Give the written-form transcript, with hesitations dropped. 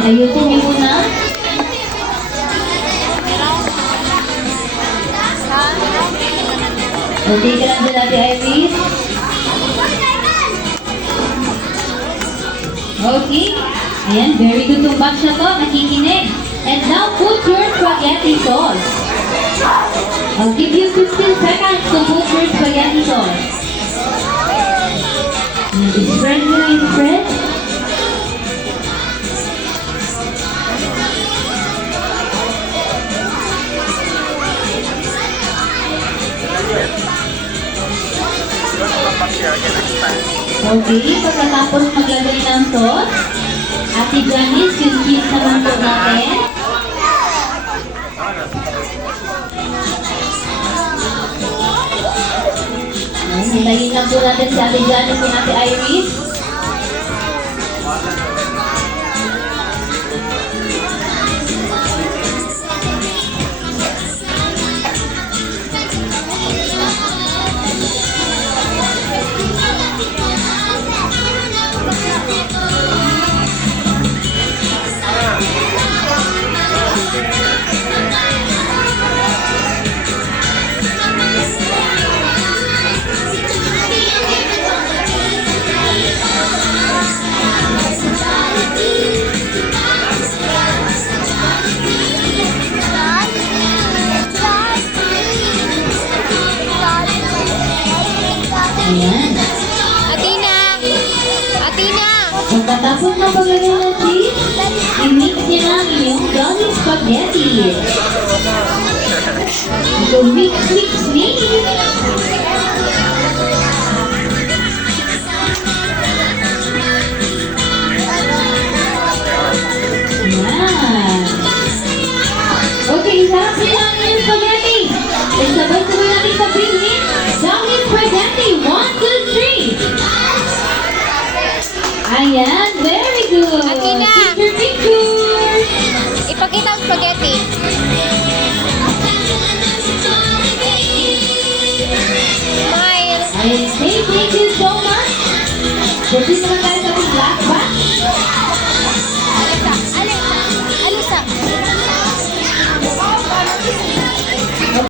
Ayan, ayusin niyo muna. Okay ka lang dyan, Ate Iris? Okay. Ayan, very good tong batch na to. Nakikinig. And now, put your spaghetti sauce. I'll give you 15 seconds to put your spaghetti sauce. And spread nyo yung spread. Okay, pagkatapos maglagay ng sauce, Ate Janice, yung cheese naman po natin. Hintayin lang po natin si Ate Janice and Ate Iris. Ayan. Athena! Athena! Pagkatapos ng paglagay ng cheese, i-mix niya lang yung garlic spaghetti. So, mix, mix, mix. Ayan. Okay, isarap niya lang yung spaghetti. Sabay-sabay natin sabihin, garlic spaghetti, 1, 2, 3. Ayan, very good. Athena. Picture, picture. Ipakita ang spaghetti. Smile! Ayan, thank you so much. Pwede naman